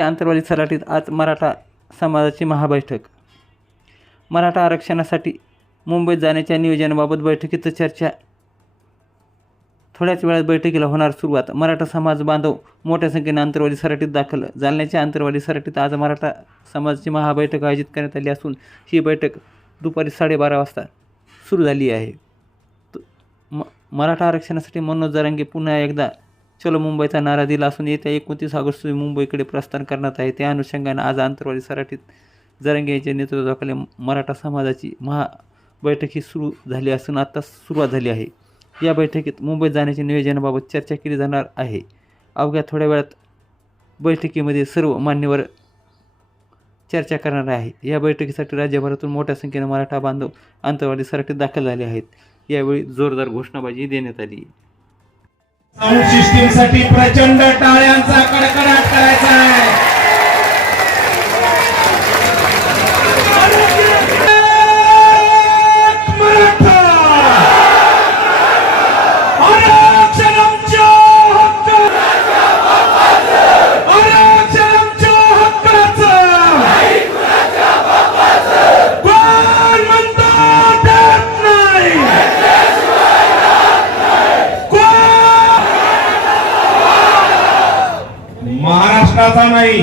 आंतरवाली सराठीत आज मराठा समाजाची महाबैठक. मराठा आरक्षणासाठी मुंबईत जाण्याच्या नियोजनाबाबत बैठकीत चर्चा. थोड्याच वेळात बैठकीला होणार सुरुवात. मराठा समाज बांधव मोठ्या संख्येने आंतरवाली सराटीत दाखल. जालन्याच्या आंतरवाली सराटीत आज मराठा समाजाची महाबैठक आयोजित करण्यात आली असून ही बैठक दुपारी साडेबारा वाजता सुरू झाली आहे. म मराठा आरक्षणासाठी मनोज जरांगे पुन्हा एकदा चलो मुंबईचा नारा दिला असून येत्या एकोणतीस ऑगस्ट रोजी मुंबईकडे प्रस्थान करण्यात आहे. त्या अनुषंगाने आज आंतरवादी सराठीत जरांगे यांच्या नेतृत्वाखाली मराठा समाजाची महा बैठक ही सुरू झाली असून आता सुरुवात झाली आहे. या बैठकीत मुंबईत जाण्याच्या नियोजनाबाबत चर्चा केली जाणार आहे. अवघ्या थोड्या वेळात बैठकीमध्ये सर्व मान्यवर चर्चा करणार आहे या बैठकीसाठी राज्यभरातून मोठ्या संख्येने मराठा बांधव आंतरवादी सराठीत दाखल झाले आहेत. यावेळी जोरदार घोषणाबाजी देण्यात आली. साऊंड प्रचंड टाळ्यांचा महाराष्ट्राचा नाही.